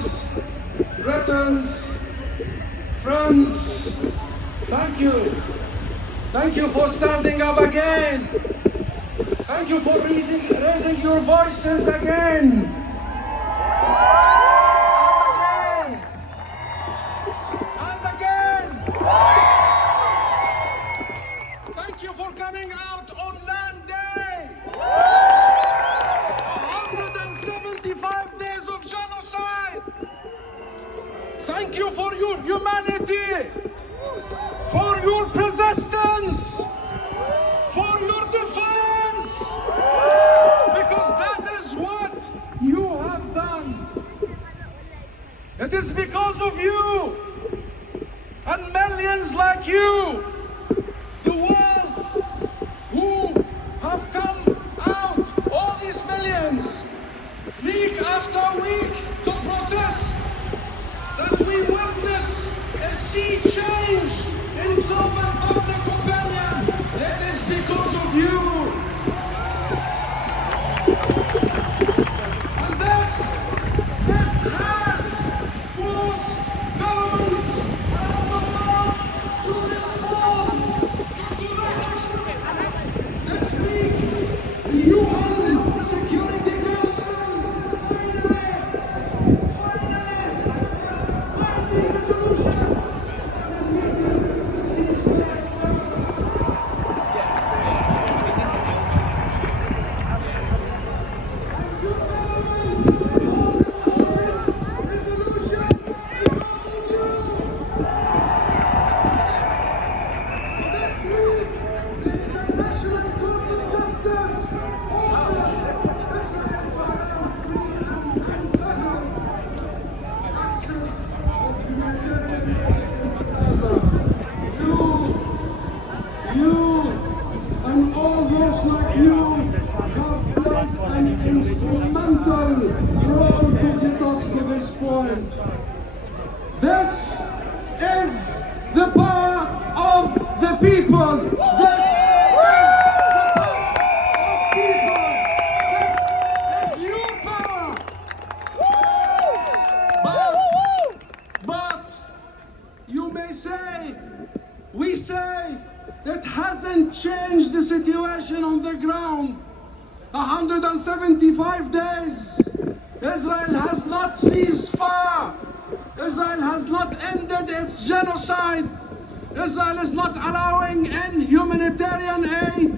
neighbors, brethren, friends, thank you. Thank you for standing up again. Thank you for raising your voices again. And again. Thank you for coming out on Land Day. 175 days of genocide. Thank you for your humanity, for your persistence, for your defiance, because that is what you have done. It is because of you and millions like you, the world, who have come out, all these millions, week after week, to protest, that we witness a sea change in global public opinion. It is because of you. And this has forced governments around the world to respond to the this week, the UN Security Council finally resolution. Instrumental role to get us to this point. This is the power of the people. This is the power of people. This is your power. But you may say, we say, it hasn't changed the situation on the ground. 175 days. Israel has not ceased fire. Israel has not ended its genocide. Israel is not allowing in humanitarian aid.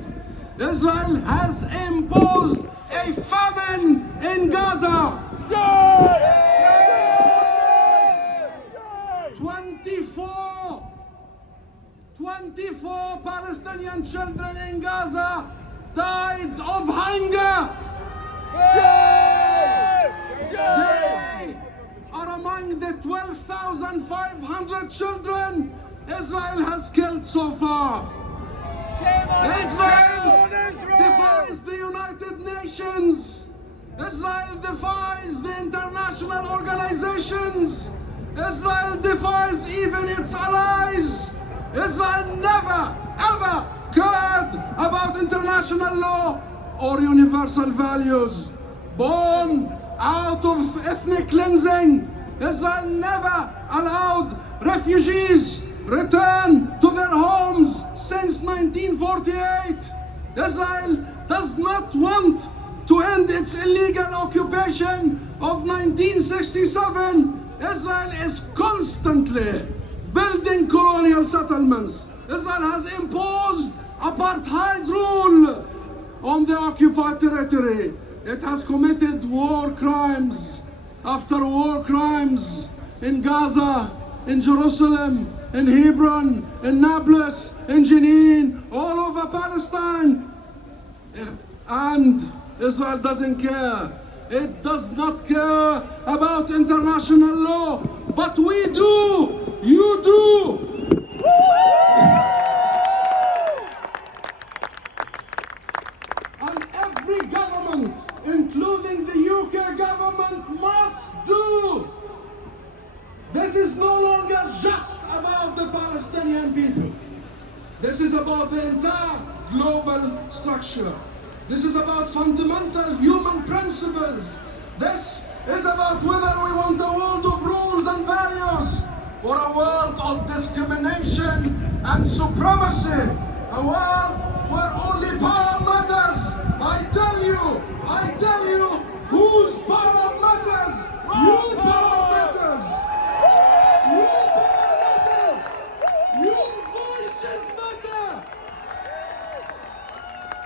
Israel has imposed a famine in Gaza. 24 Palestinian children in Gaza died of hunger. They are among the 12,500 children Israel has killed so far. Israel defies the United Nations. Israel defies the international organizations. Israel defies even its allies. Israel never, ever cared about international law or universal values. Born out of ethnic cleansing, Israel never allowed refugees return to their homes since 1948. Israel does not want to end its illegal occupation of 1967. Israel is constantly building colonial settlements. Israel has imposed apartheid rule on the occupied territory. It has committed war crimes after war crimes in Gaza, in Jerusalem, in Hebron, in Nablus, in Jenin, all over Palestine. And Israel doesn't care. It does not care about international law. But we do. You do. And every government, including the UK government, must do. This is no longer just about the Palestinian people. This is about the entire global structure. This is about fundamental human principles. This is about whether we want a world discrimination and supremacy. A world where only power matters. I tell you, whose power matters? Your power matters. Your power matters. Your voices matter.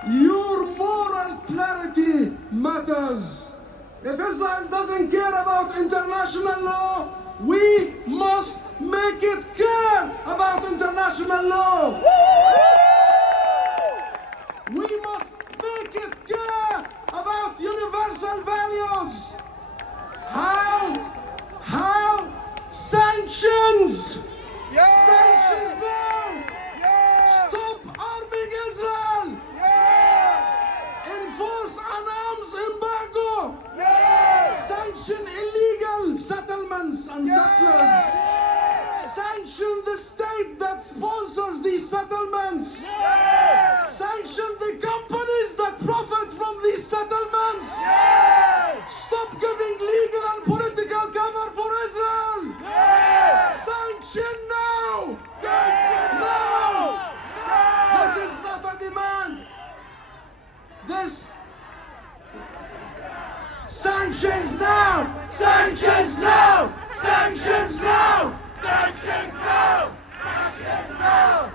Your moral clarity matters. If Israel doesn't care about international law, we must make it care about international law. We must make it care about universal values. How? Sanctions! Yeah! Sanctions now! Yeah! Stop arming Israel! Yeah! Enforce an arms embargo! Yeah! Sanction illegal settlements and settlers! Sanction the state that sponsors these settlements! Yeah! Sanction the companies that profit from these settlements! Yeah! Stop giving legal and political cover for Israel! Yeah! Sanction now! Yeah! Now! This is not a demand! This... Sanctions now! Sanctions now! Sanctions now! Sanctions now! Sanctions now!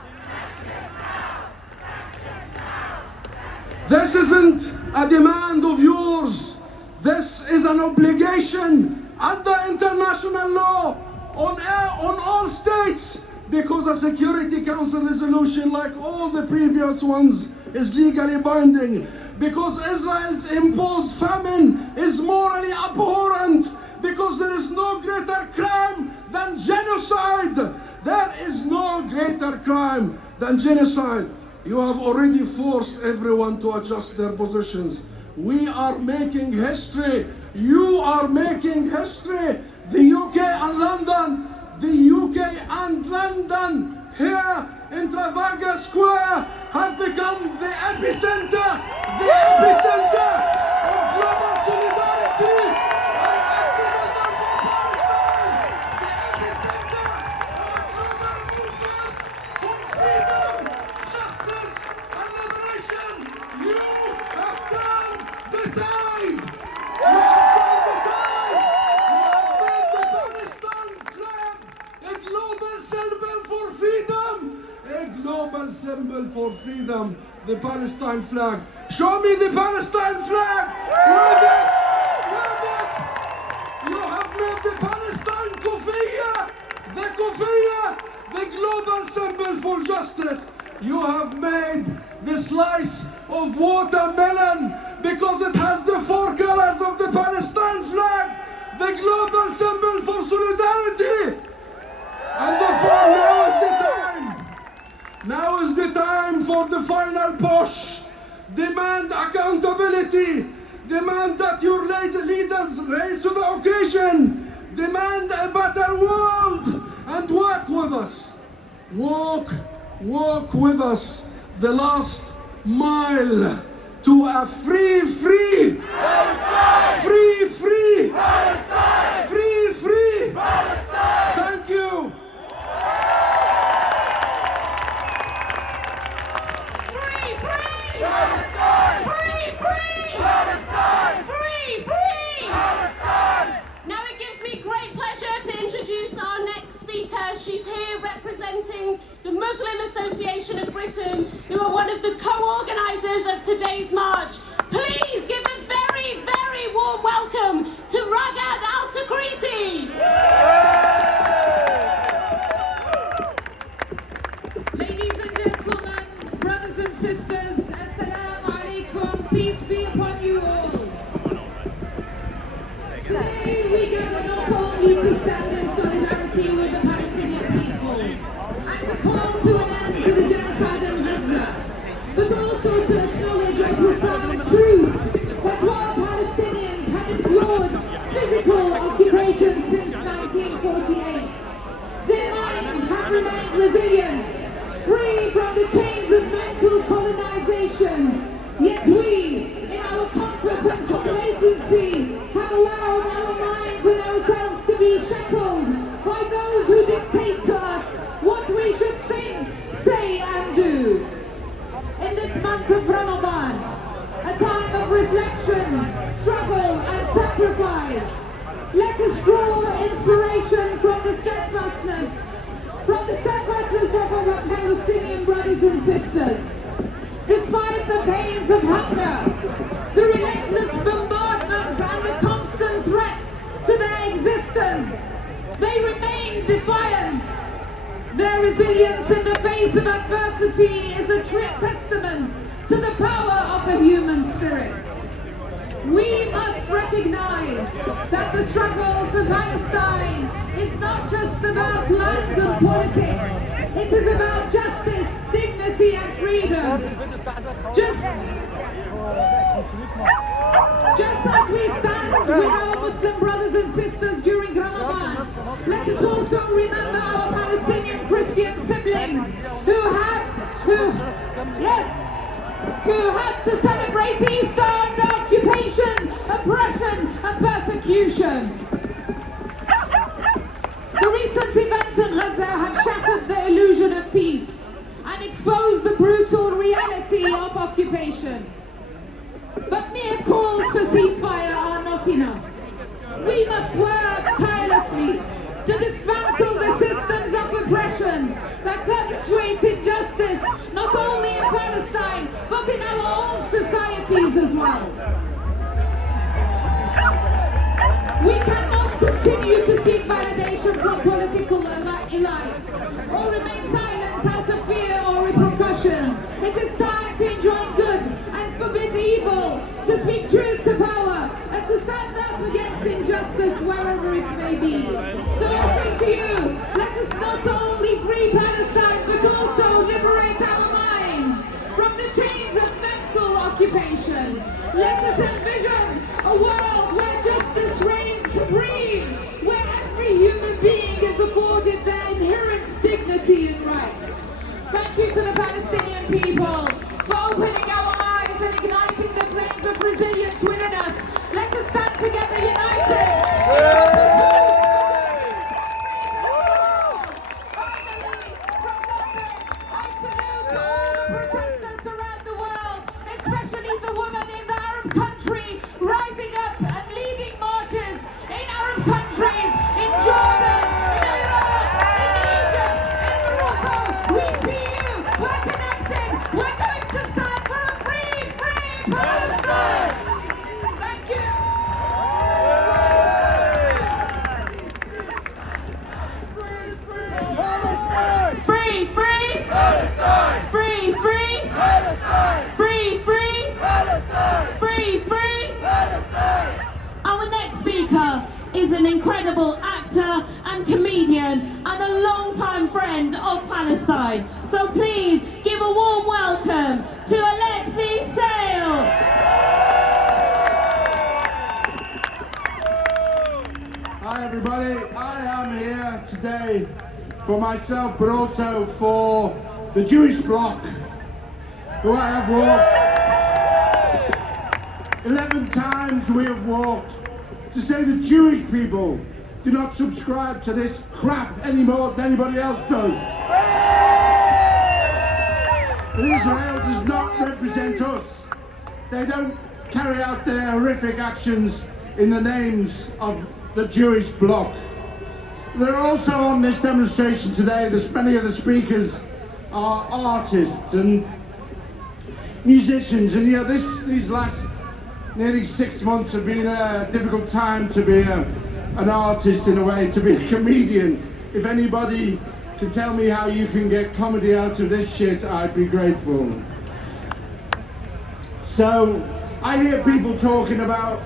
This isn't a demand of yours. This is an obligation under international law on all states, because a Security Council resolution, like all the previous ones, is legally binding. Because Israel's imposed famine is morally abhorrent. Because there is no greater crime than genocide. There is no greater crime than genocide. You have already forced everyone to adjust their positions. We are making history. You are making history. The UK and London, here in Trafalgar Square have become the epicenter of global solidarity and activism for Palestine. The epicenter of a global movement for freedom, justice, and liberation. You have turned the tide. You have turned the tide. You have made the Palestine flag a global symbol for freedom. A global symbol for freedom. The Palestine flag. Show me the Palestine flag. Wave it. Wave it. You have made the Palestine kufiyya, the global symbol for justice. You have made the slice of watermelon, because it has the four colors of the Palestine flag, the global symbol for solidarity. And therefore now is the time. Now is the time for the final push. Demand accountability. Demand that your leaders rise to the occasion. Demand a better world. And work with us. Walk with us the last mile to a free Palestine! free Palestine! free Palestine! Thank you. Palestine! Palestine! Palestine! Now it gives me great pleasure to introduce our next speaker. She's here representing the Muslim Association of Britain, who are one of the co-organisers of today's march. Please give a very, very warm welcome to Ragad Al-Takriti. Ladies and gentlemen, brothers and sisters, assalamu alaikum, peace be upon you all. Today we gather not only to stand in solidarity with the Palestinian people and to call to an end to the genocide in Gaza, but also to acknowledge a profound truth that while Palestinians have endured physical occupation since 1948, their minds have remained resilient, free from the chains of mental colonization. Yet we, in our comfort and complacency, have allowed our minds and ourselves to be shackled by those who dictate to us what we of reflection, struggle and sacrifice. Let us draw inspiration from the steadfastness of our Palestinian brothers and sisters. Despite the pains of hunger, the relentless bombardment and the constant threat to their existence, they remain defiant. Their resilience in the face of adversity is a testament to the power of the human spirit. We must recognize that the struggle for Palestine is not just about land and politics. It is about justice, dignity and freedom. Just as we stand with our Muslim brothers and sisters during Ramadan, let us also remember our Palestinian Christian siblings who had to celebrate Easter under occupation, oppression and persecution. The recent events in Gaza have shattered the illusion of peace and exposed the brutal reality of occupation. But mere calls for ceasefire are not enough. We must work tirelessly to dismantle the systems of oppression that perpetuate injustice not only in Palestine but in our own societies as well. We cannot continue to seek validation from political elites or remain silent out of fear or repercussions. It is time to enjoin good and forbid evil, to speak truth to power and to stand up against injustice wherever it may be. So I say to you, let us not only free Palestine but also liberate our minds from the chains of mental occupation. Let us envision a world where justice reigns supreme, where every human being is afforded their inherent dignity and rights. Thank you to the Palestinian people for opening our eyes and igniting the flames of resilience within us. Let us stand together united in our pursuit for justice and freedom. Finally, from London, I salute all the protesters around the world, especially the women in the Arab country, rising up and leading marches in Arab countries, in Jordan, in Iraq, in Egypt, in Morocco. We see you, we're connected, we're going to stand for a free Palestine. Thank you. Free Palestine! Free Palestine! Free Palestine! Free Palestine! Our next speaker is an incredible actor and comedian and a long-time friend of Palestine. So please give a warm welcome to Alexei Sale. Hi everybody, I am here today for myself but also for the Jewish bloc, who I have walked 11 times. We have walked to say that Jewish people do not subscribe to this crap any more than anybody else does. That Israel does not represent us. They don't carry out their horrific actions in the names of the Jewish bloc. They're also on this demonstration today. Many of the speakers are artists and musicians, and you know, these last nearly 6 months have been a difficult time to be an artist, in a way, to be a comedian. If anybody can tell me how you can get comedy out of this shit, I'd be grateful. So I hear people talking about,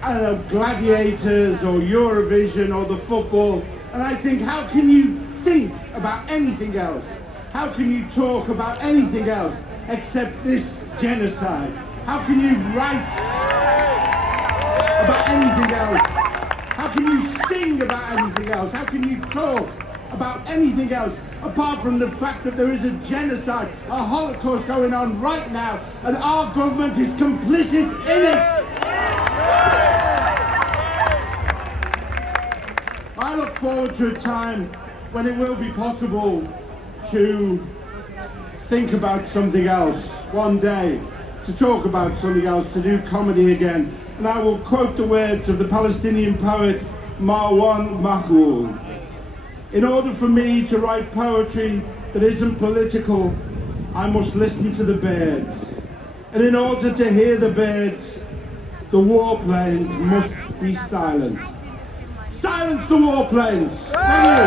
I don't know, gladiators or Eurovision or the football, and I think, how can you think about anything else? How can you talk about anything else except this genocide? How can you write about anything else? How can you sing about anything else? How can you talk about anything else apart from the fact that there is a genocide, a Holocaust going on right now, and our government is complicit in it? I look forward to a time when it will be possible to think about something else one day. to talk about something else, to do comedy again. And I will quote the words of the Palestinian poet Marwan Mahmoud. In order for me to write poetry that isn't political, I must listen to the birds. And in order to hear the birds, the warplanes must be silent. Silence the warplanes! Thank you.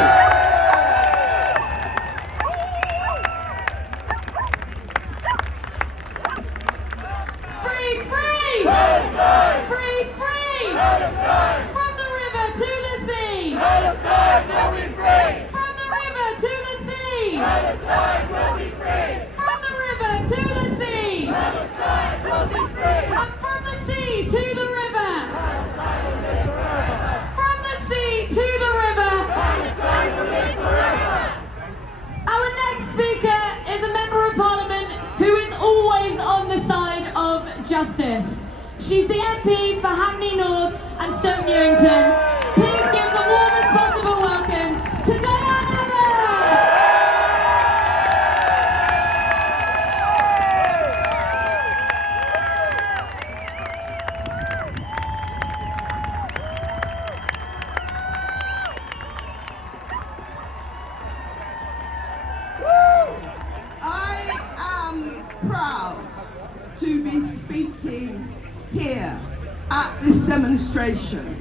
Palestine! Free, free! Palestine! From the river to the sea! Palestine will be free! From the river to the sea! Palestine will be free! From the river to the sea! Palestine will be free! And from the sea to the river! Palestine will live forever! From the sea to the river! Palestine will live forever! Our next speaker is a member of parliament who is always on the side of justice. She's the MP for Hackney North and Stoke Newington. Please give the warmest possible welcome to Diane Abbott! I am proud to be speaking here at this demonstration,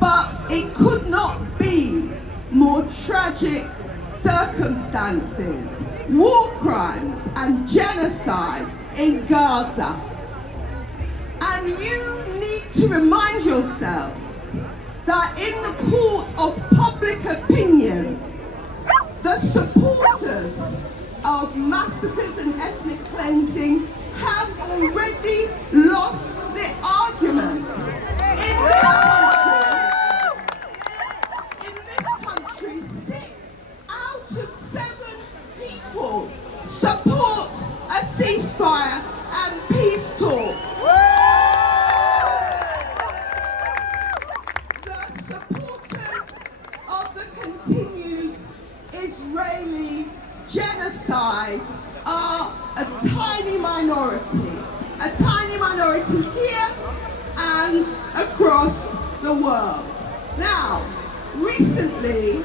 but it could not be more tragic circumstances, war crimes and genocide in Gaza. And you need to remind yourselves that in the court of public opinion, the supporters of massacres and ethnic cleansing have already lost the argument. In this country, 6 out of 7 people support a ceasefire and peace talks. The supporters of the continued Israeli genocide are a tiny minority here and across the world. Now, recently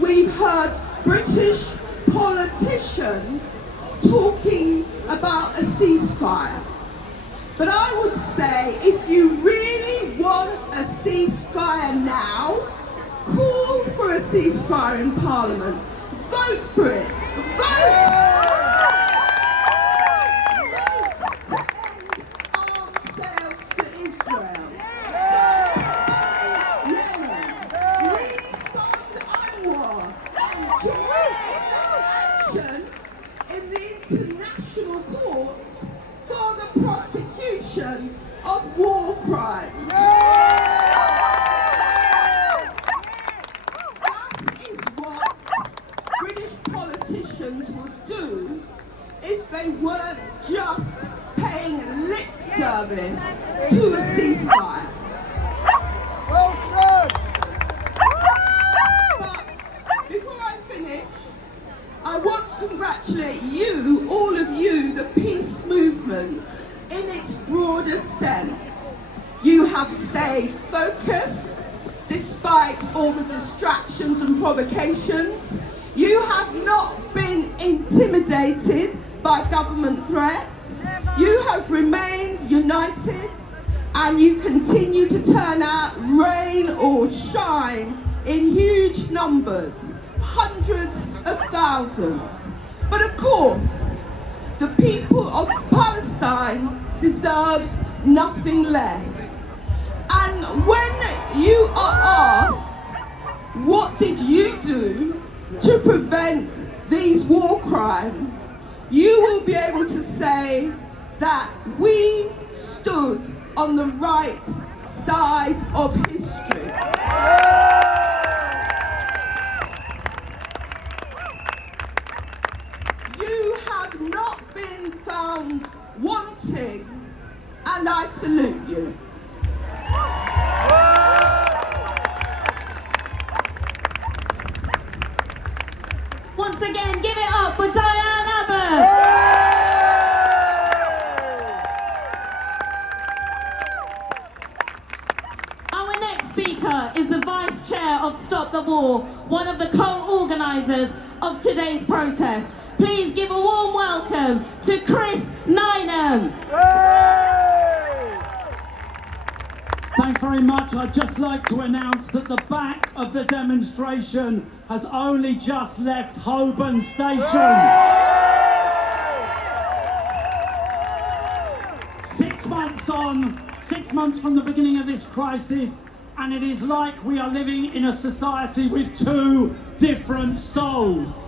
we've heard British politicians talking about a ceasefire. But I would say, if you really want a ceasefire now, call for a ceasefire in Parliament. Vote for it. Vote! International court for the prosecution of war crimes. That is what British politicians would do if they weren't just paying lip service to a ceasefire. Well said! But before I finish, I want to congratulate you, all of you, the peace movement in its broadest sense. You have stayed focused despite all the distractions and provocations. You have not been intimidated by government threats. You have remained united, and you continue to turn out, rain or shine, in huge numbers, hundreds of thousands. But of course, the people of Palestine deserve nothing less. And when you are asked, what did you do to prevent these war crimes, you will be able to say that we stood on the right side of history. You have not been found wanting, and I salute you. Once again, give it up for Diane Abbott! of Stop the War, one of the co-organisers of today's protest. Please give a warm welcome to Chris Nynham. Thanks very much. I'd just like to announce that the back of the demonstration has only just left Holborn Station. 6 months on, 6 months from the beginning of this crisis, and it is like we are living in a society with two different souls.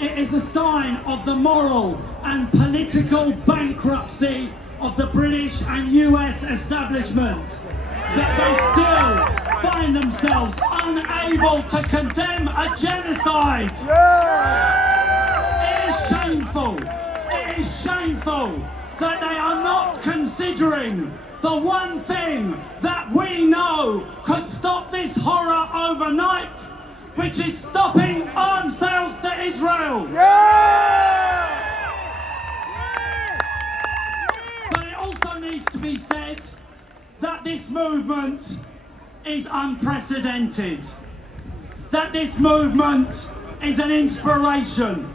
It is a sign of the moral and political bankruptcy of the British and US establishment that they still find themselves unable to condemn a genocide. It is shameful. It is shameful that they are not considering the one thing that we know could stop this horror overnight, which is stopping arms sales to Israel. But it also needs to be said that this movement is unprecedented, that this movement is an inspiration.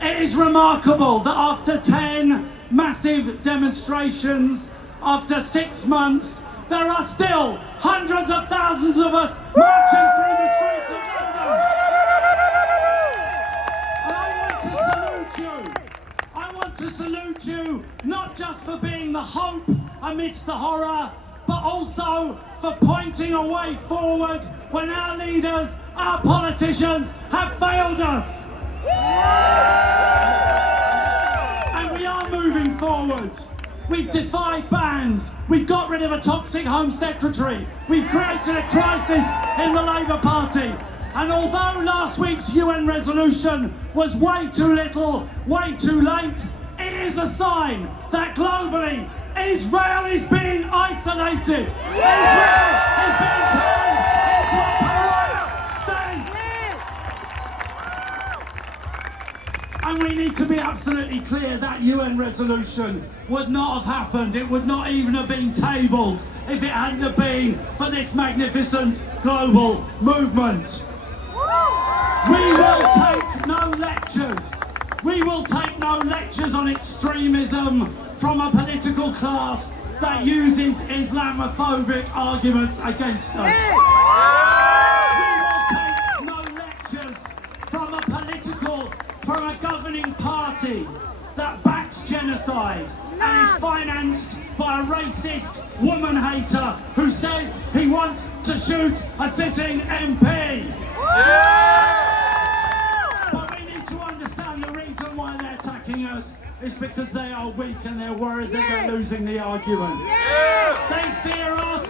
It is remarkable that after 10 massive demonstrations, after 6 months, there are still hundreds of thousands of us marching through the streets of London. And I want to salute you. I want to salute you not just for being the hope amidst the horror, but also for pointing a way forward when our leaders, our politicians have failed us. And we are moving forward. We've defied bans, we've got rid of a toxic Home Secretary, we've created a crisis in the Labour Party. And although last week's UN resolution was way too little, way too late, it is a sign that globally Israel is being isolated. Israel is being turned into a pariah state. And we need to be absolutely clear that UN resolution would not have happened. It would not even have been tabled if it hadn't have been for this magnificent global movement. We will take no lectures. We will take no lectures on extremism from a political class that uses Islamophobic arguments against us. We will take no lectures from a governing party that backs genocide and is financed by a racist woman hater who says he wants to shoot a sitting MP. But we need to understand the reason why they're attacking us is because they are weak and they're worried that they're losing the argument. They fear us.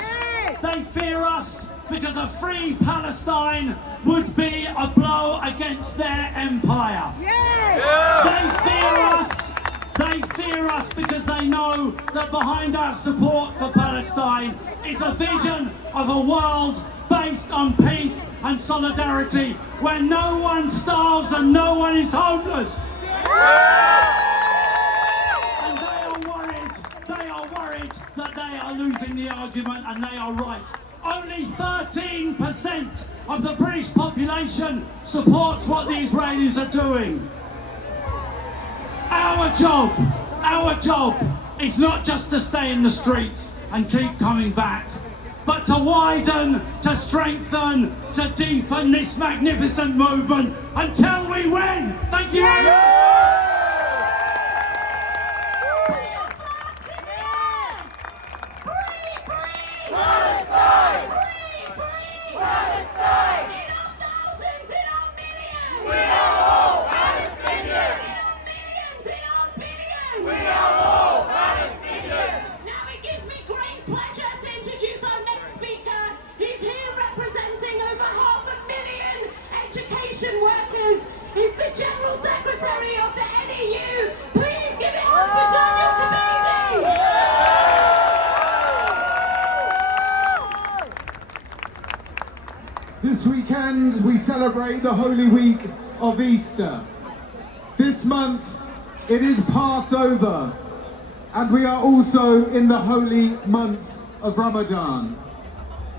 They fear us because a free Palestine would be a blow against their empire. They fear us. They fear us because they know that behind our support for Palestine is a vision of a world based on peace and solidarity, where no one starves and no one is homeless. And they are worried that they are losing the argument, and they are right. Only 13% of the British population supports what the Israelis are doing. Our job is not just to stay in the streets and keep coming back, but to widen, to strengthen, to deepen this magnificent movement until we win. Thank you very much. Workers is the General Secretary of the NEU. Please give it up for Daniel Kamedi. This weekend we celebrate the Holy Week of Easter. This month it is Passover, and we are also in the holy month of Ramadan.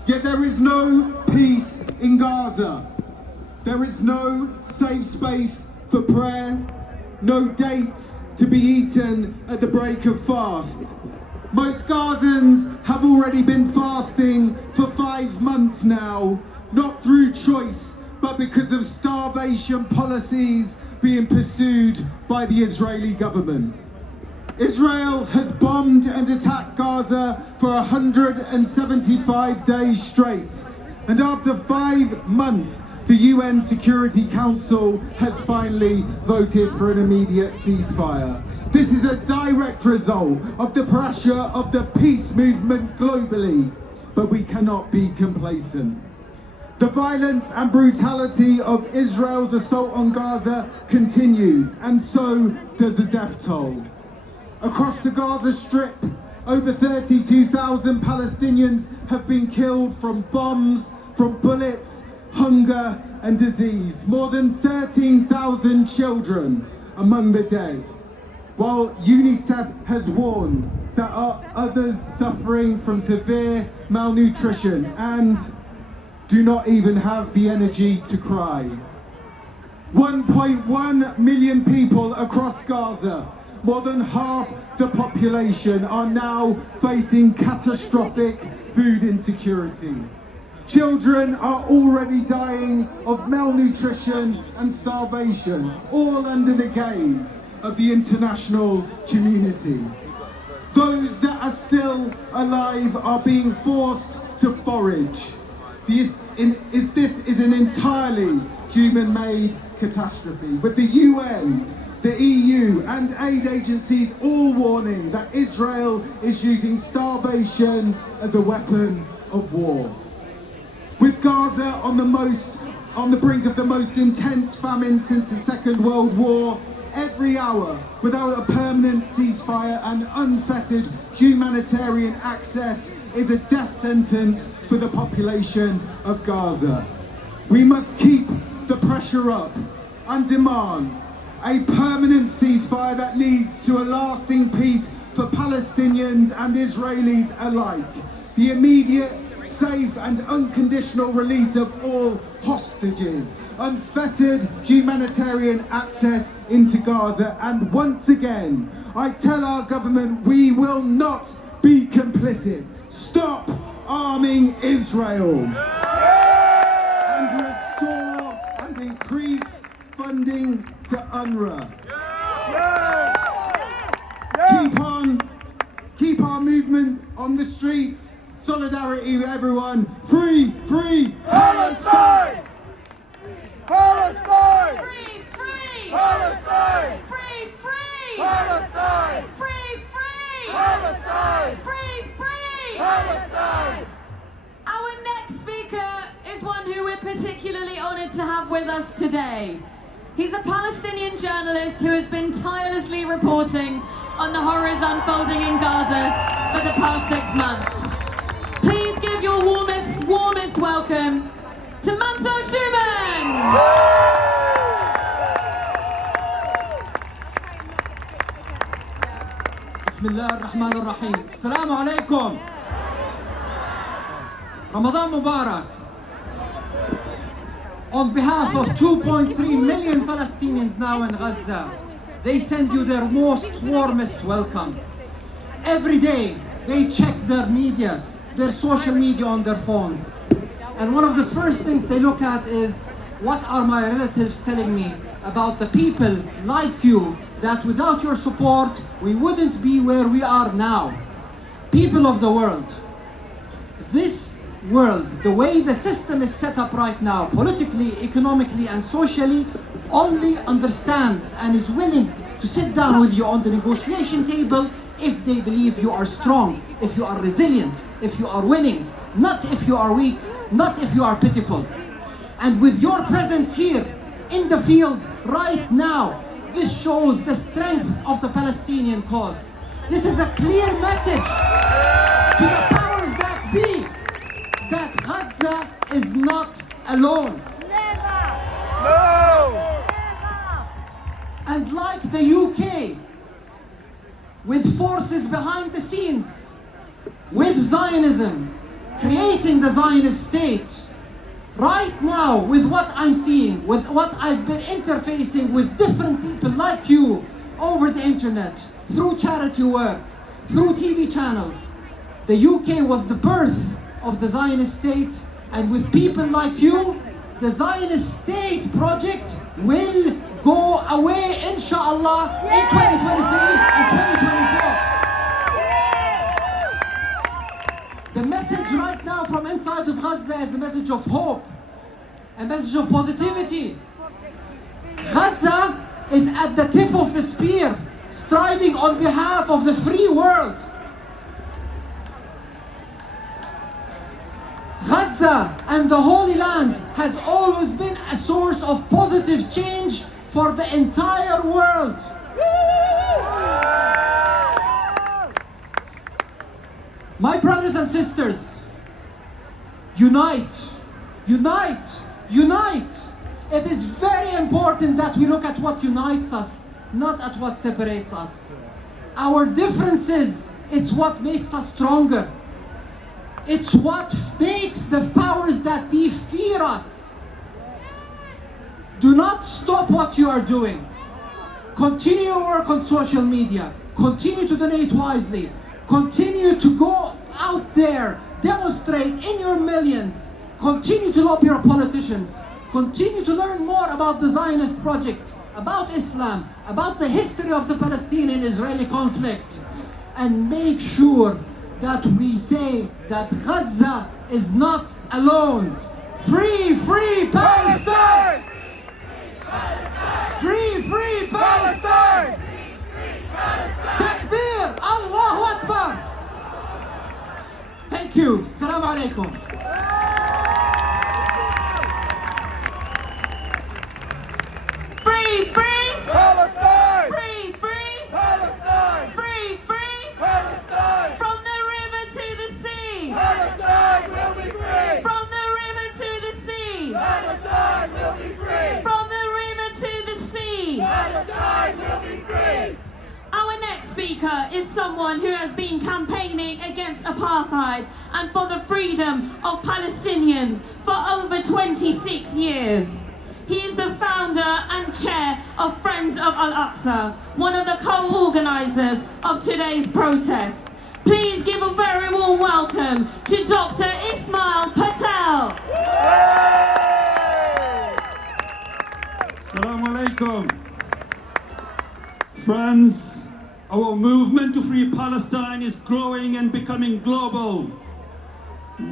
Yet there is no peace in Gaza. There is no safe space for prayer, no dates to be eaten at the break of fast. Most Gazans have already been fasting for 5 months now, not through choice, but because of starvation policies being pursued by the Israeli government. Israel has bombed and attacked Gaza for 175 days straight. And after 5 months, the UN Security Council has finally voted for an immediate ceasefire. This is a direct result of the pressure of the peace movement globally, but we cannot be complacent. The violence and brutality of Israel's assault on Gaza continues, and so does the death toll. Across the Gaza Strip, over 32,000 Palestinians have been killed from bombs, from bullets, hunger and disease. More than 13,000 children among the dead. While UNICEF has warned there are others suffering from severe malnutrition and do not even have the energy to cry. 1.1 million people across Gaza, more than half the population, are now facing catastrophic food insecurity. Children are already dying of malnutrition and starvation, all under the gaze of the international community. Those that are still alive are being forced to forage. This is an entirely human-made catastrophe, with the UN, the EU and aid agencies all warning that Israel is using starvation as a weapon of war. With Gaza on the brink of the most intense famine since the Second World War, every hour without a permanent ceasefire and unfettered humanitarian access is a death sentence for the population of Gaza. We must keep the pressure up and demand a permanent ceasefire that leads to a lasting peace for Palestinians and Israelis alike. The immediate, safe and unconditional release of all hostages, unfettered humanitarian access into Gaza, and once again, I tell our government we will not be complicit. Stop arming Israel and restore and increase funding to UNRWA. Keep our movement on the streets. Solidarity with everyone. Free Palestine! Palestine! Free, free! Palestine! Free, free! Palestine! Free, free! Palestine! Free, free! Palestine! Our next speaker is one who we're particularly honoured to have with us today. He's a Palestinian journalist who has been tirelessly reporting on the horrors unfolding in Gaza for the past 6 months. Please give your warmest welcome to Mansour Schumann! بسم الله الرحمن الرحيم. السلام عليكم. Ramadan Mubarak. On behalf of 2.3 million Palestinians now in Gaza, they send you their most warmest welcome. Every day they check their social media on their phones. And one of the first things they look at is, what are my relatives telling me about the people like you that without your support we wouldn't be where we are now. People of the world, this world, the way the system is set up right now, politically, economically and socially, only understands and is willing to sit down with you on the negotiation table if they believe you are strong, if you are resilient, if you are winning, not if you are weak, not if you are pitiful. And with your presence here in the field right now, this shows the strength of the Palestinian cause. This is a clear message to the powers that be that Gaza is not alone. No! And like the UK, with forces behind the scenes, with Zionism, creating the Zionist state. Right now, with what I'm seeing, with what I've been interfacing with different people like you over the internet, through charity work, through TV channels, the UK was the birth of the Zionist state, and with people like you, the Zionist state project will go away, inshallah, in 2023 and 2024. The message right now from inside of Gaza is a message of hope, a message of positivity. Gaza is at the tip of the spear, striving on behalf of the free world. Gaza and the Holy Land has always been a source of positive change for the entire world. My brothers and sisters, unite, unite, unite. It is very important that we look at what unites us, not at what separates us. Our differences, it's what makes us stronger. It's what makes the powers that be fear us. Do not stop what you are doing. Continue your work on social media. Continue to donate wisely. Continue to go out there, demonstrate in your millions. Continue to lobby your politicians. Continue to learn more about the Zionist project, about Islam, about the history of the Palestinian-Israeli conflict. And make sure that we say that Gaza is not alone. Free, free Palestine! Free, free Palestine! Takbir! Allahu Akbar! Thank you. Assalamu alaikum. Free, free Palestine! Free, free Palestine! Free, free Palestine! From the river to the sea. Palestine will be free! From the river to the sea. Palestine will be free! From the river to the sea. Palestine will be free! Our next speaker is someone who has been campaigning against apartheid and for the freedom of Palestinians for over 26 years. He is the founder and chair of Friends of Al-Aqsa, one of the co-organisers of today's protest. Please give a very warm welcome to Dr. Ismail Patel. Assalamu alaikum. Friends, our movement to free Palestine is growing and becoming global.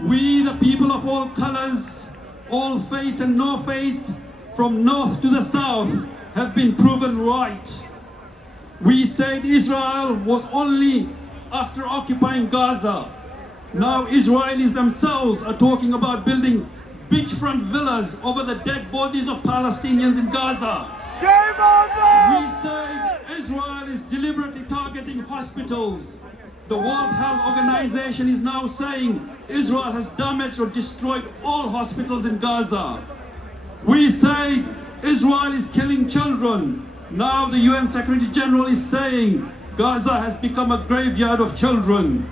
We, the people of all colors, all faiths and no faiths, from north to the south, have been proven right. We said Israel was only after occupying Gaza. Now Israelis themselves are talking about building beachfront villas over the dead bodies of Palestinians in Gaza. Shame on them! We say Israel is deliberately targeting hospitals. The World Health Organization is now saying Israel has damaged or destroyed all hospitals in Gaza. We say Israel is killing children. Now the UN Secretary General is saying Gaza has become a graveyard of children.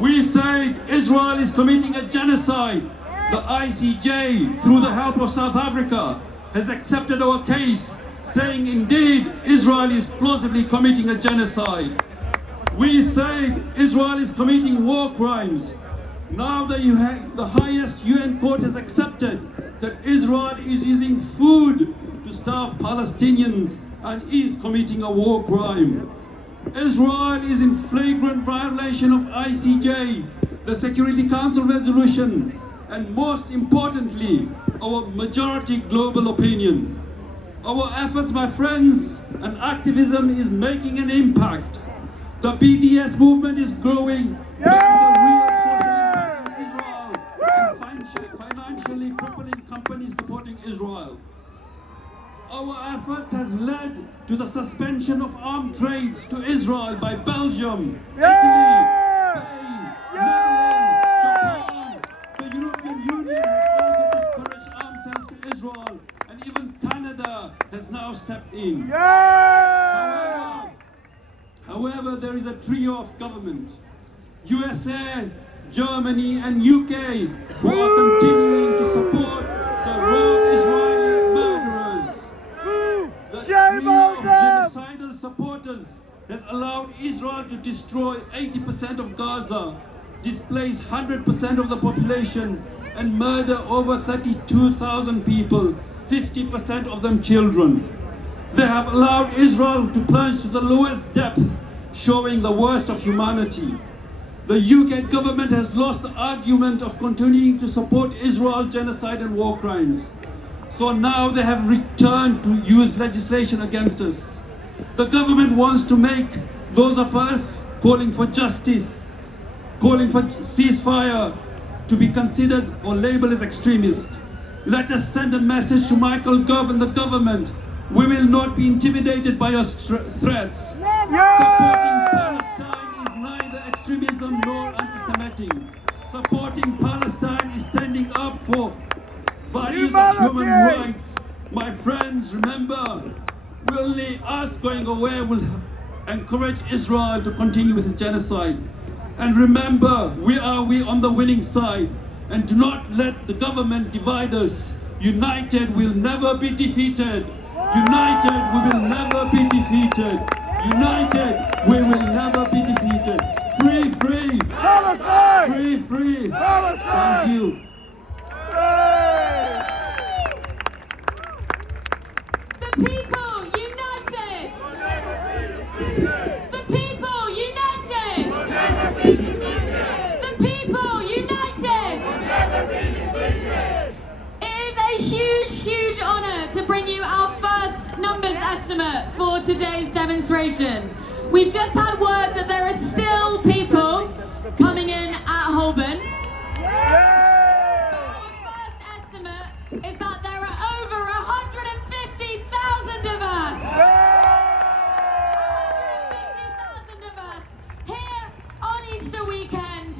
We say Israel is committing a genocide. The ICJ, through the help of South Africa, has accepted our case, saying indeed Israel is plausibly committing a genocide. We say Israel is committing war crimes. Now the highest UN court has accepted that Israel is using food to starve Palestinians and is committing a war crime. Israel is in flagrant violation of ICJ, the Security Council resolution, and most importantly, our majority global opinion. Our efforts, my friends, and activism is making an impact. The BDS movement is growing, making a real social impact in Israel, and financially crippling companies supporting Israel. Our efforts has led to the suspension of armed trades to Israel by Belgium, Italy, Spain, Netherlands, Japan. The European Union has also discouraged arms sales to Israel, and even Canada has now stepped in. However, there is a trio of government. USA, Germany and UK, who are continuing to support the raw Israeli murderers. The trio of genocidal supporters has allowed Israel to destroy 80% of Gaza, displace 100% of the population, and murder over 32,000 people, 50% of them children. They have allowed Israel to plunge to the lowest depth, showing the worst of humanity. The UK government has lost the argument of continuing to support Israel genocide and war crimes. So now they have returned to use legislation against us. The government wants to make those of us calling for justice, calling for ceasefire, to be considered or labeled as extremists. Let us send a message to Michael Gove and the government. We will not be intimidated by your threats. Supporting Palestine is neither extremism nor anti-Semitic. Supporting Palestine is standing up for values of human rights. My friends, remember, only us going away will encourage Israel to continue with the genocide. And remember, we are on the winning side. And do not let the government divide us. United, we'll never be defeated. United, we will never be defeated. United, we will never be defeated. Free, free. Palestine! Free, free. Palestine! Thank you. The people united! The people united! The people united! It is a huge, huge honour to bring you our first numbers estimate for today's demonstration. We've just had word that there are still people coming in at Holborn. Our first estimate is that there are over 150,000 of us. 150,000 of us here on Easter weekend,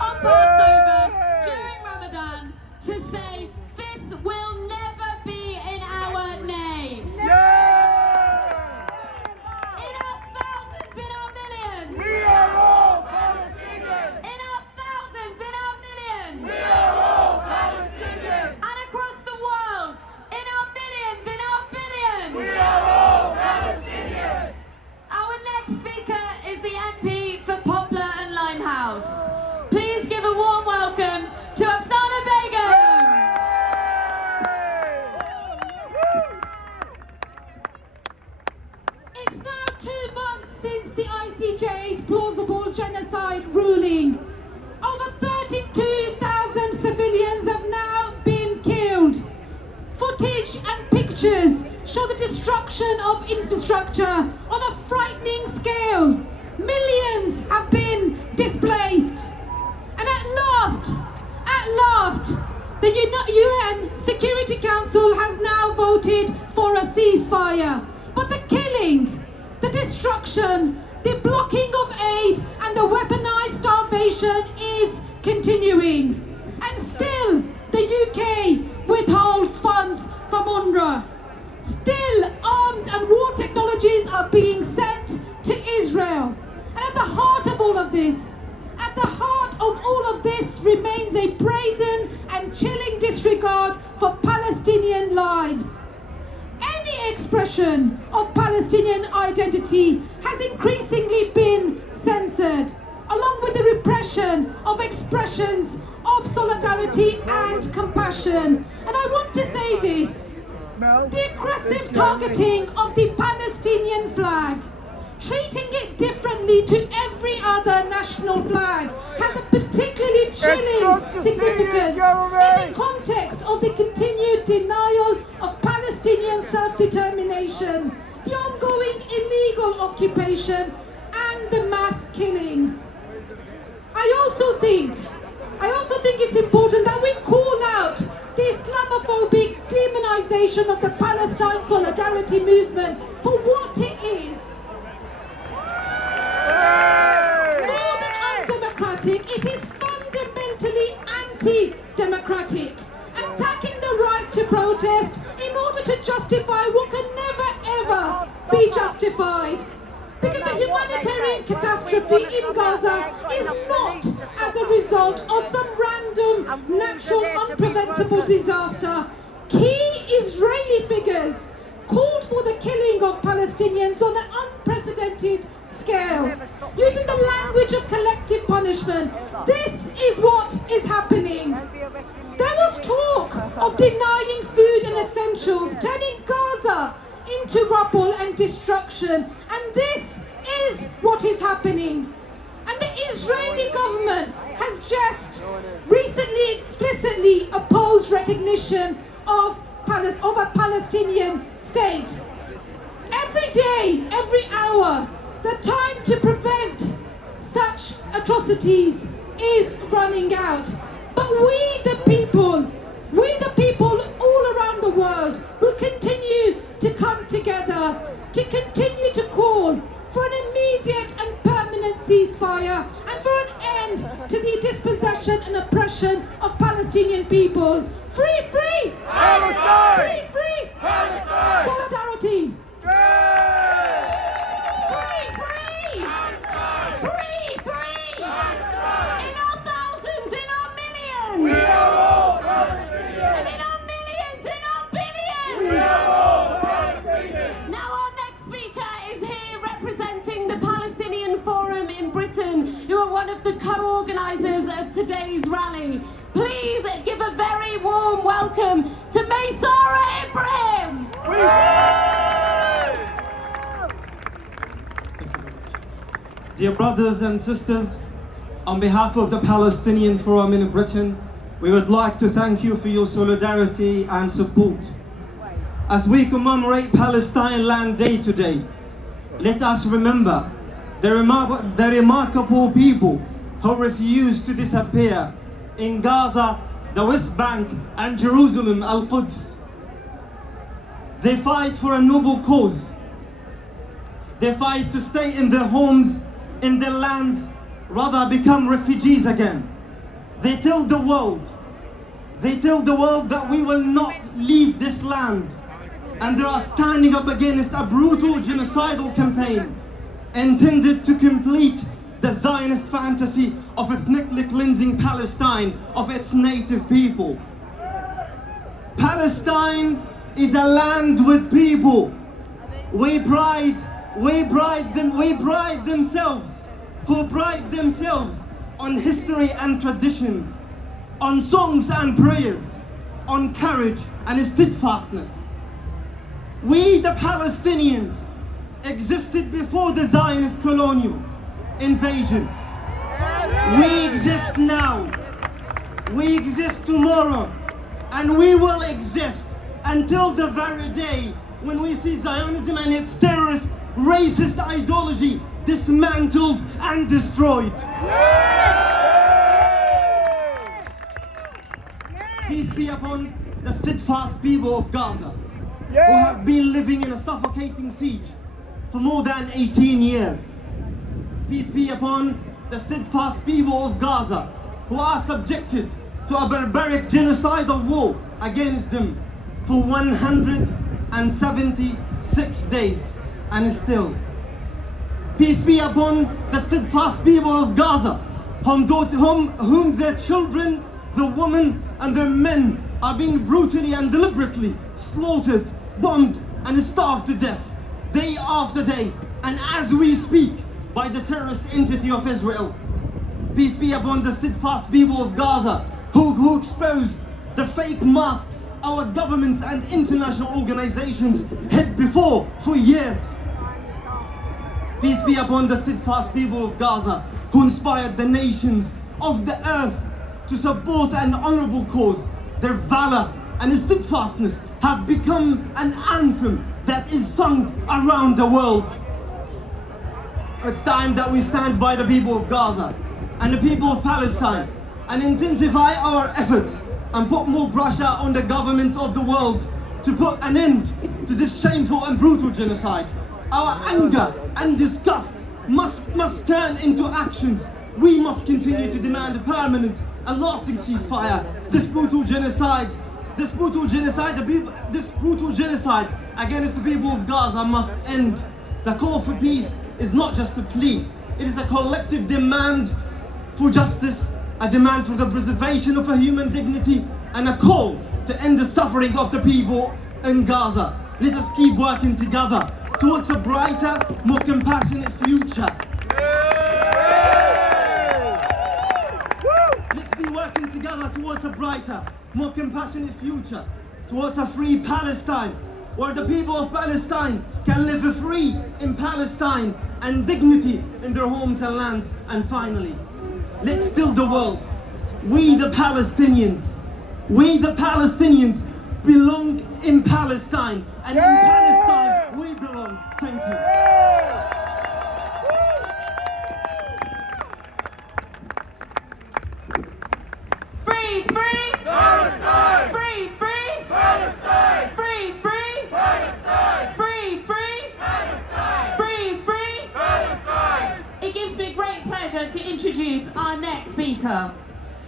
on Passover, during Ramadan, to say this will never be in our name. In our thousands, in our millions. We are all Palestinians! In our thousands, in our millions. We are all Palestinians! And across the world, in our millions, in our billions. We are all Palestinians! Our next speaker is the MP for Poplar and Limehouse. Please give a warm welcome to Afsana Begum. It's now 2 months since the ICJ's plausible genocide ruling. Over 32,000 civilians have now been killed. Footage and pictures show the destruction of infrastructure on a frightening scale. Millions have been displaced. And at last, the UN Security Council has now voted for a ceasefire. But the killing, the destruction, the blocking of aid and the weaponized starvation is continuing. And still, the UK withholds funds from UNRWA. Still, arms and war technologies are being sent to Israel. And at the heart of all of this, remains a brazen and chilling disregard for Palestinian lives. Any expression of Palestinian identity has increasingly been censored, along with the repression of expressions of solidarity and compassion. And I want to say this: the aggressive targeting of the Palestinian flag, treating it differently to every other national flag, has a particularly chilling significance in the context of the continued denial of Palestinian self-determination, the ongoing illegal occupation, and the mass killings. I also think it's important that we call out the Islamophobic demonization of the Palestine solidarity movement for what it is. More than undemocratic, it is fundamentally anti-democratic, attacking the right to protest in order to justify what can never ever be justified. Because the humanitarian catastrophe in Gaza is not as a result preventable disaster, key Israeli figures called for the killing of Palestinians on an unprecedented scale, using the language of collective punishment. This is what is happening. There was talk of denying food and essentials, turning Gaza into rubble and destruction, and this is what is happening. And the Israeli government has just recently explicitly opposed recognition of a Palestinian state. Every day, every hour, the time to prevent such atrocities is running out. But we the people all around the world will continue to come together, to continue to call for an immediate and permanent ceasefire and for an end to the dispossession and oppression of Palestinian people. Free, free! Palestine! Free, free! Palestine! Solidarity! Free! Free, free! Palestine! Free, free! Palestine! In our thousands, in our millions! We are all And Palestinians! in our millions, in our We billions! are all Palestinians! Now our next speaker is here representing the Palestinian Forum in Britain, who are one of the co-organisers of today's rally. Please give a very warm welcome to Maysara Ibrahim. Dear brothers and sisters, on behalf of the Palestinian Forum in Britain, we would like to thank you for your solidarity and support. As we commemorate Palestine Land Day today, let us remember the remarkable people who refused to disappear in Gaza, the West Bank, and Jerusalem, Al-Quds. They fight for a noble cause. They fight to stay in their homes, in their lands, rather become refugees again. They tell the world that we will not leave this land. And they are standing up against a brutal genocidal campaign intended to complete the Zionist fantasy of ethnically cleansing Palestine of its native people. Palestine is a land with people. Who pride themselves on history and traditions, on songs and prayers, on courage and steadfastness. We, the Palestinians, existed before the Zionist colonial invasion. We exist now, we exist tomorrow, and we will exist until the very day when we see Zionism and its terrorist, racist ideology dismantled and destroyed. Peace be upon the steadfast people of Gaza, who have been living in a suffocating siege for more than 18 years. Peace be upon the steadfast people of Gaza, who are subjected to a barbaric genocidal war against them for 176 days, and still. Peace be upon the steadfast people of Gaza, whom their children, the women, and their men are being brutally and deliberately slaughtered, bombed, and starved to death, day after day, and as we speak, by the terrorist entity of Israel. Peace be upon the steadfast people of Gaza, who exposed the fake masks our governments and international organizations hid before for years. Peace be upon the steadfast people of Gaza, who inspired the nations of the earth to support an honorable cause. Their valor and steadfastness have become an anthem that is sung around the world. It's time that we stand by the people of Gaza and the people of Palestine and intensify our efforts and put more pressure on the governments of the world to put an end to this shameful and brutal genocide. Our anger and disgust must turn into actions. We must continue to demand a permanent and lasting ceasefire. This brutal genocide against the people of Gaza must end. The call for peace is not just a plea, it is a collective demand for justice, a demand for the preservation of a human dignity, and a call to end the suffering of the people in Gaza. Let us keep working together towards a brighter, more compassionate future. Let's be working together towards a brighter, more compassionate future, towards a free Palestine, where the people of Palestine can live free in Palestine and dignity in their homes and lands. And finally, let's tell the world, we the Palestinians belong in Palestine, and in Palestine we belong. Thank you. Free, free Palestine! Free, free Palestine! Free, free Palestine! Free, free Palestine! Free, free Palestine! It gives me great pleasure to introduce our next speaker.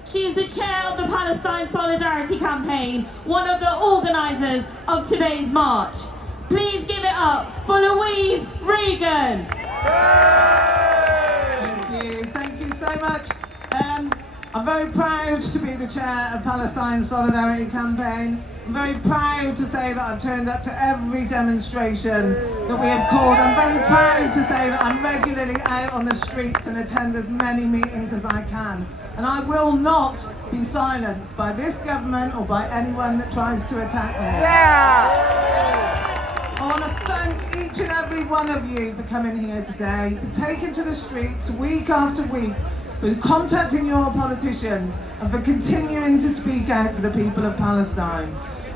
She is the chair of the Palestine Solidarity Campaign, one of the organisers of today's march. Please give it up for Louise Regan. Thank you so much. I'm very proud to be the chair of Palestine Solidarity Campaign. I'm very proud to say that I've turned up to every demonstration that we have called. I'm very proud to say that I'm regularly out on the streets and attend as many meetings as I can. And I will not be silenced by this government or by anyone that tries to attack me. I want to thank each and every one of you for coming here today, for taking to the streets week after week, for contacting your politicians, and for continuing to speak out for the people of Palestine.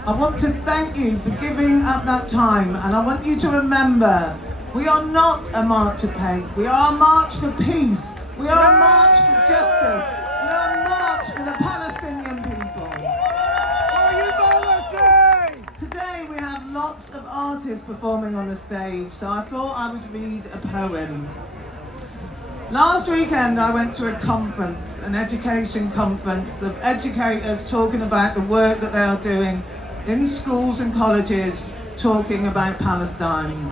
I want to thank you for giving up that time, and I want you to remember, we are not a march of hate, we are a march for peace, we are a march for justice, we are a march for the Palestinian people. Today we have lots of artists performing on the stage, so I thought I would read a poem. Last weekend I went to a conference, an education conference of educators talking about the work that they are doing in schools and colleges talking about Palestine.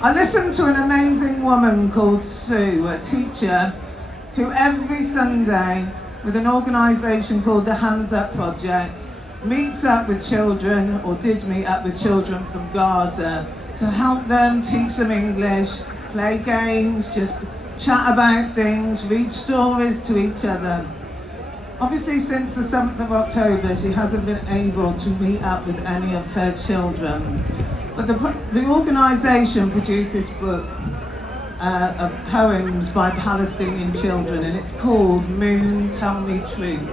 I listened to an amazing woman called Sue, a teacher who every Sunday with an organisation called the Hands Up Project meets up with children, or did meet up with children from Gaza to help them, teach them English, play games, just chat about things, read stories to each other. Obviously since the 7th of October she hasn't been able to meet up with any of her children. But the organisation produced this book of poems by Palestinian children, and it's called Moon Tell Me Truth.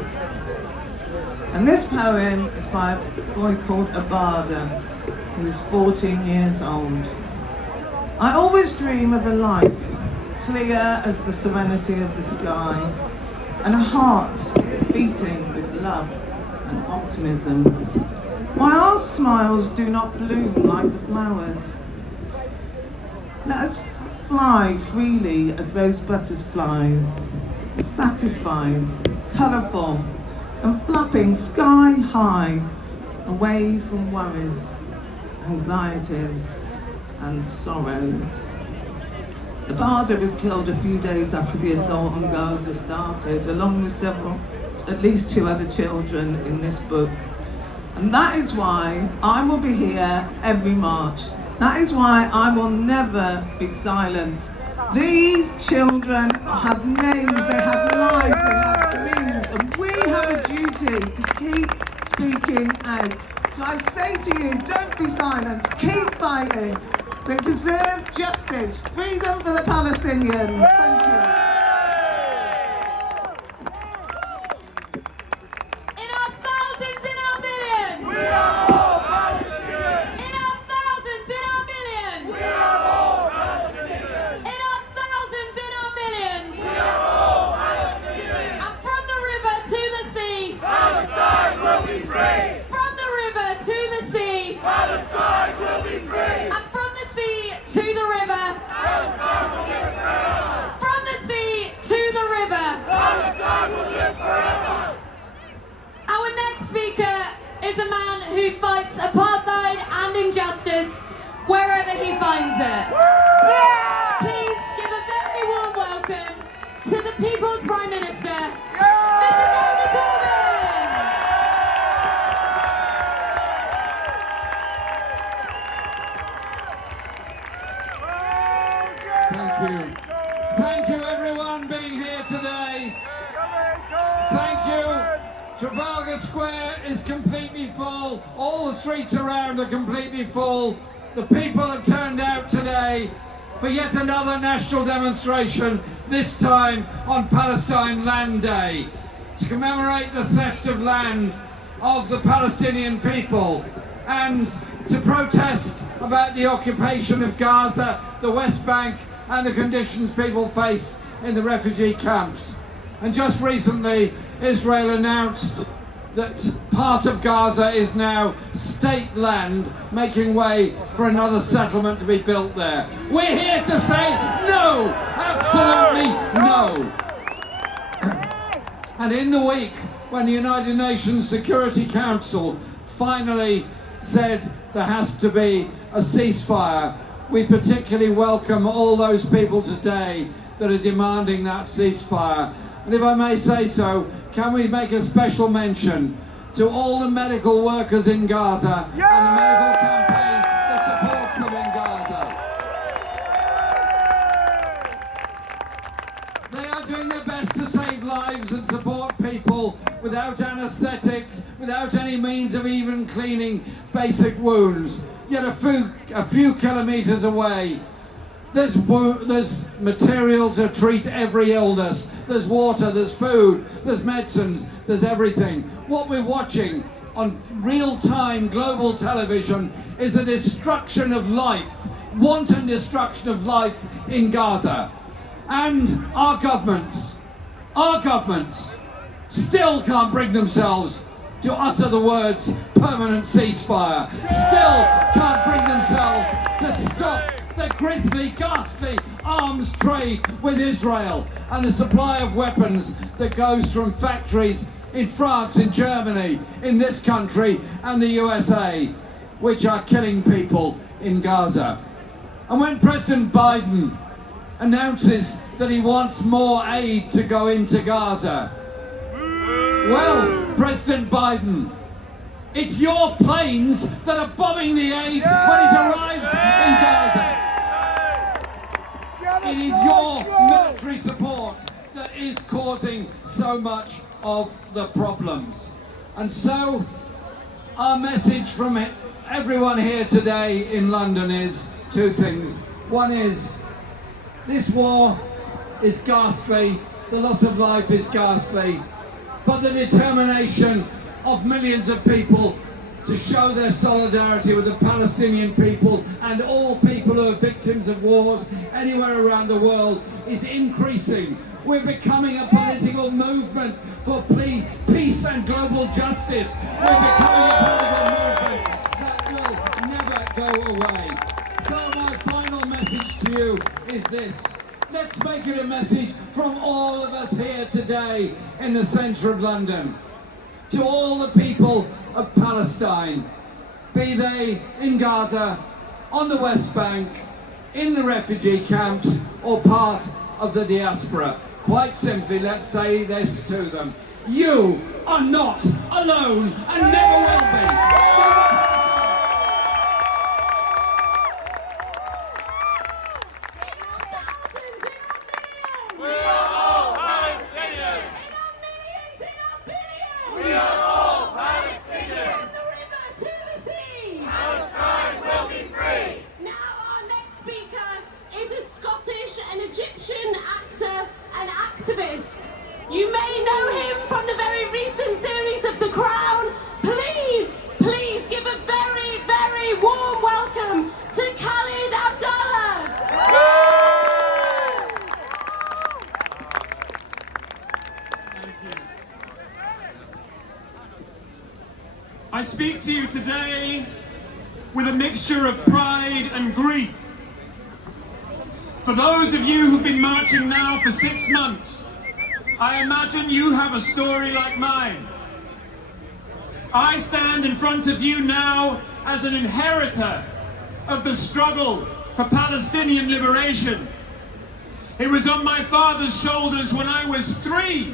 And this poem is by a boy called Abada, who is 14 years old. I always dream of a life clear as the serenity of the sky, and a heart beating with love and optimism. Why our smiles do not bloom like the flowers. Let us fly freely as those butterflies, satisfied, colourful, and flapping sky high, away from worries, anxieties, and sorrows. Abada was killed a few days after the assault on Gaza started, along with at least 2 other children in this book. And that is why I will be here every March. That is why I will never be silenced. These children have names, they have lives, they have dreams, and we have a duty to keep speaking out. So I say to you, don't be silenced, keep fighting. They deserve justice, freedom for the Palestinians. Thank you. In our thousands, in our millions. We are all Palestinians! In our thousands, in our millions. We are all Palestinians! In our thousands, in our millions. We are all Palestinians! And from the river to the sea. Palestine will be free! From the river to the sea. Palestine will be free! And from the sea to the river. Palestine will live forever! From the sea to the river. Palestine will live forever! Our next speaker is a man who fights apartheid and injustice wherever he finds it. Please give a very warm welcome to the People's Prime Minister, Mr. Jeremy Corbyn. you. Thank you, everyone, being here today. Thank you. Trafalgar Square is completely full. All the streets around are completely full. The people have turned out today for yet another national demonstration, this time on Palestine Land Day, to commemorate the theft of land of the Palestinian people and to protest about the occupation of Gaza, the West Bank, and the conditions people face in the refugee camps. And just recently, Israel announced that part of Gaza is now state land, making way for another settlement to be built there. We're here to say no, absolutely no. And in the week when the United Nations Security Council finally said there has to be a ceasefire, we particularly welcome all those people today that are demanding that ceasefire. And if I may say so, can we make a special mention to all the medical workers in Gaza and the medical campaign that supports them in Gaza. They are doing their best to save lives and support people without anaesthetics, without any means of even cleaning basic wounds. Yet a few kilometres away, there's material to treat every illness. There's water, there's food, there's medicines, there's everything. What we're watching on real-time global television is the destruction of life, wanton destruction of life in Gaza. And our governments still can't bring themselves to utter the words permanent ceasefire, still can't bring themselves to stop the grisly, ghastly arms trade with Israel and the supply of weapons that goes from factories in France, in Germany, in this country and the USA, which are killing people in Gaza. And when President Biden announces that he wants more aid to go into Gaza, well, President Biden, it's your planes that are bombing the aid when it arrives in Gaza. It is your military support that is causing so much of the problems. And so, our message from everyone here today in London is two things. One is, this war is ghastly, the loss of life is ghastly, but the determination of millions of people to show their solidarity with the Palestinian people and all people who are victims of wars anywhere around the world is increasing. We're becoming a political movement for peace and global justice. We're becoming a political movement that will never go away. So my final message to you is this. Let's make it a message from all of us here today in the centre of London. To all the people of Palestine, be they in Gaza, on the West Bank, in the refugee camps, or part of the diaspora. Quite simply, let's say this to them. You are not alone and never will be. You may know him from the very recent series of The Crown. Please give a very, very warm welcome to Khalid Abdallah. Thank you. I speak to you today with a mixture of pride and grief. For those of you who've been marching now for 6 months, I imagine you have a story like mine. I stand in front of you now as an inheritor of the struggle for Palestinian liberation. It was on my father's shoulders when I was 3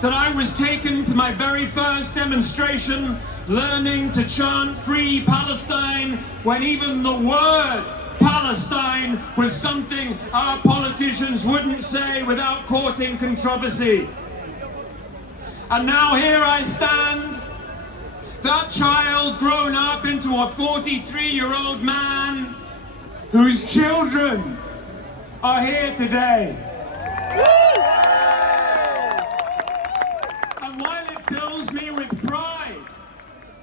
that I was taken to my very first demonstration, learning to chant Free Palestine when even the word Palestine was something our politicians wouldn't say without courting controversy. And now here I stand, that child grown up into a 43-year-old man whose children are here today. And while it fills me with pride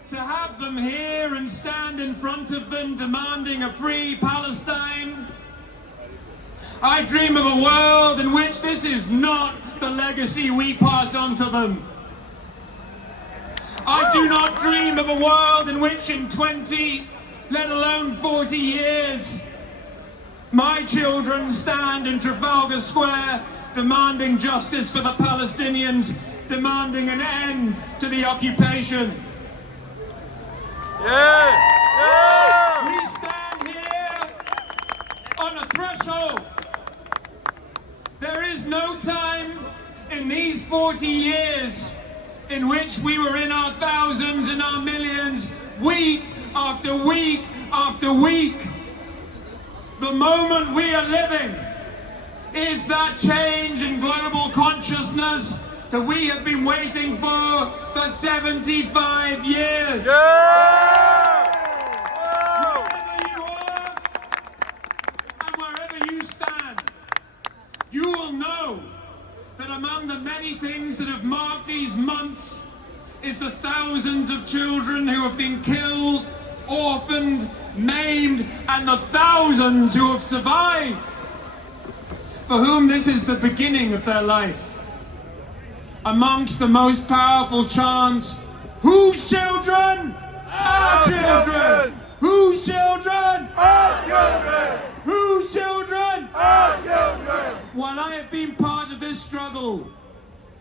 to have them here and stand in front of them demanding a free Palestine, I dream of a world in which this is not the legacy we pass on to them. I do not dream of a world in which in 20, let alone 40 years, my children stand in Trafalgar Square demanding justice for the Palestinians, demanding an end to the occupation. We stand here on a threshold. There is no time in these 40 years in which we were in our thousands and our millions, week after week after week. The moment we are living is that change in global consciousness that we have been waiting for 75 years. Wherever you are and wherever you stand, you will know that among the many things that have marked these months is the thousands of children who have been killed, orphaned, maimed, and the thousands who have survived, for whom this is the beginning of their life. Amongst the most powerful chants, whose children? Our children! Whose children? Our children! Whose children? Our children! While I have been part of this struggle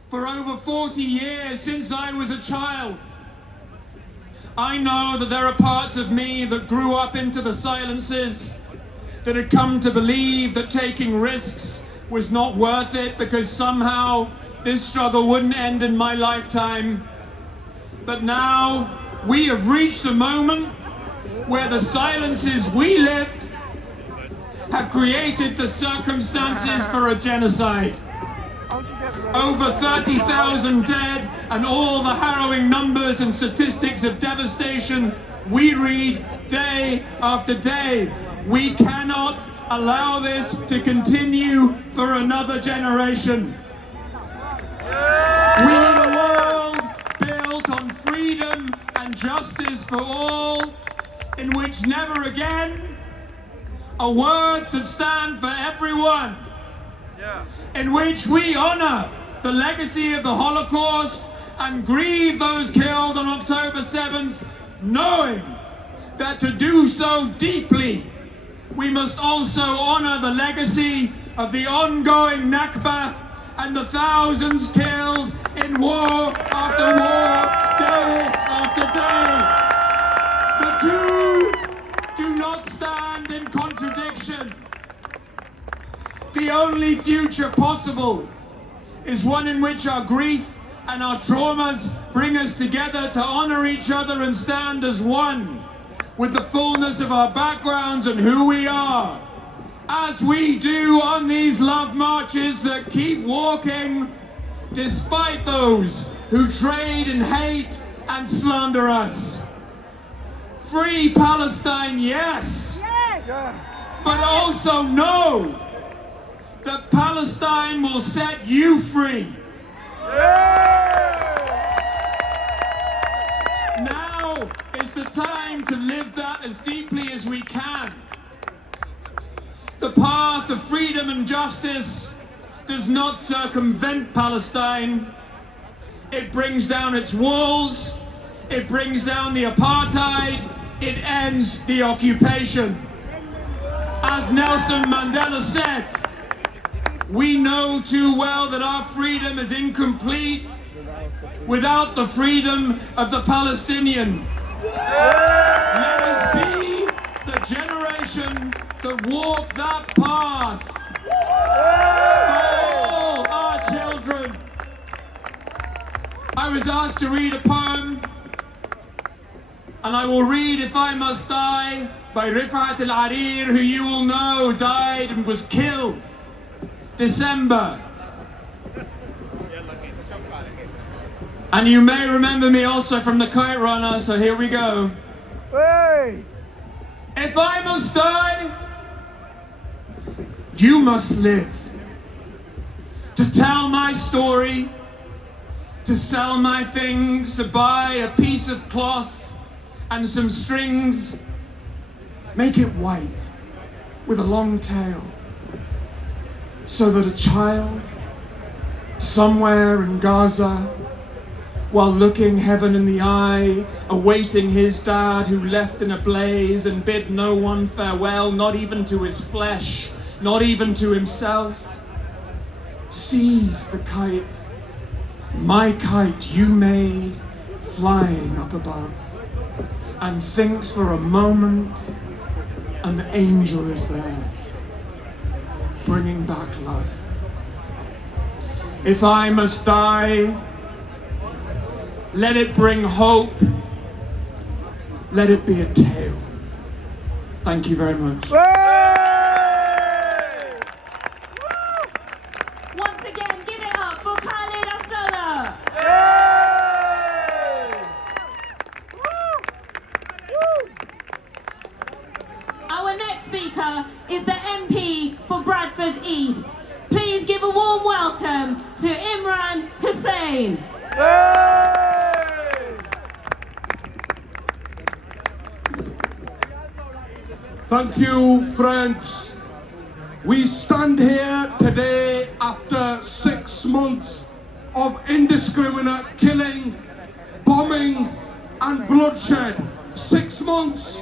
for over 40 years, since I was a child, I know that there are parts of me that grew up into the silences, that had come to believe that taking risks was not worth it because somehow this struggle wouldn't end in my lifetime. But now we have reached a moment where the silences we lived have created the circumstances for a genocide. Over 30,000 dead and all the harrowing numbers and statistics of devastation we read day after day. We cannot allow this to continue for another generation. We need a world built on freedom and justice for all, in which never again are words that stand for everyone, in which we honor the legacy of the Holocaust and grieve those killed on October 7th, knowing that to do so deeply, we must also honor the legacy of the ongoing Nakba and the thousands killed in war after war, day after day. The two do not stand in contradiction. The only future possible is one in which our grief and our traumas bring us together to honor each other and stand as one with the fullness of our backgrounds and who we are, as we do on these love marches that keep walking despite those who trade and hate and slander us. Free Palestine, yes, but also know that Palestine will set you free. Now is the time to live that as deeply as we can. The path of freedom and justice does not circumvent Palestine. It brings down its walls, it brings down the apartheid, it ends the occupation. As Nelson Mandela said, we know too well that our freedom is incomplete without the freedom of the Palestinian. Let us be the generation that walk that path for all our children. I was asked to read a poem And I will read If I Must Die by Rifat al-Arir, who you will know died and was killed December. And you may remember me also from the Kite Runner, so here we go. Hey! If I must die, you must live. To tell my story, to sell my things, to buy a piece of cloth and some strings, make it white with a long tail, so that a child somewhere in Gaza, while looking heaven in the eye, awaiting his dad who left in a blaze and bid no one farewell, not even to his flesh, not even to himself, sees the kite, my kite you made, flying up above, and thinks for a moment an angel is there, bringing back love. If I must die, let it bring hope. Let it be a tale. Thank you very much. Once again, give it up for Khalid Abdullah. Our next speaker is the MP for Bradford East. Please give a warm welcome to Imran Hussain. Thank you, friends. We stand here today after 6 months of indiscriminate killing, bombing and bloodshed. 6 months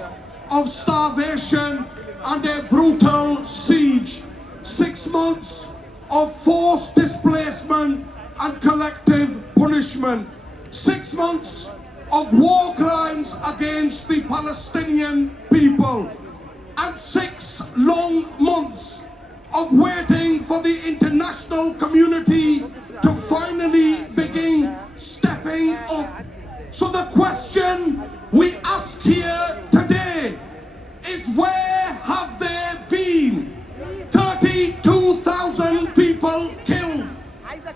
of starvation and a brutal siege. 6 months of forced displacement and collective punishment. 6 months of war crimes against the Palestinian people. And 6 long months of waiting for the international community to finally begin stepping up. So the question we ask here today is, where have they been? 32,000 people killed,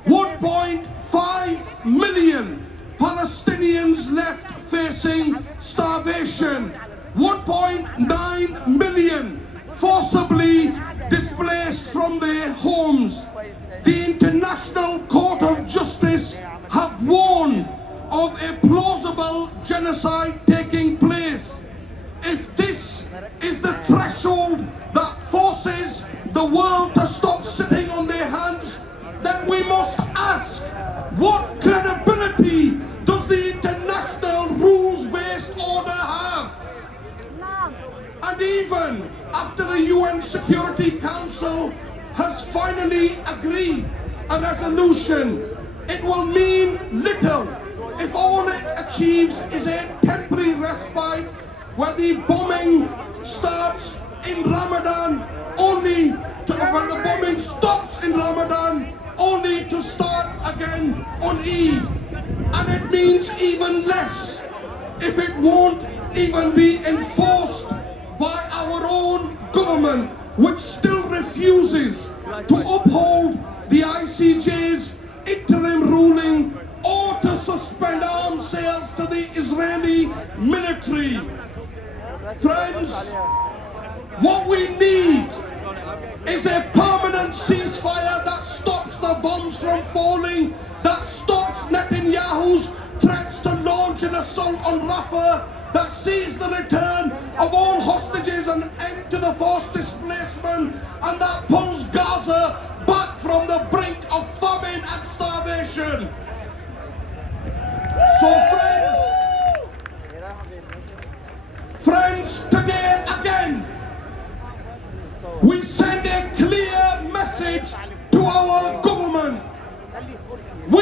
1.5 million Palestinians left facing starvation, 1.9 million forcibly displaced from their homes. The International Court of Justice have warned of a plausible genocide taking place. If this is the threshold that forces the world to stop sitting on their hands, then we must ask, what credibility does the international rules-based order have? And even after the UN Security Council has finally agreed a resolution, it will mean little if all it achieves is a temporary respite where the bombing starts in Ramadan when the bombing stops in Ramadan, only to start again on Eid. And it means even less if it won't even be enforced by our own government, which still refuses to uphold the ICJ's interim ruling or to suspend arms sales to the Israeli military. Friends, what we need is a permanent ceasefire that stops the bombs from falling, that stops Netanyahu's threats to launch an assault on Rafah, that sees the return of all hostages and end to the forced displacement, and that pulls Gaza back from the brink of famine and starvation. So friends, today again, we send a clear message to our government. We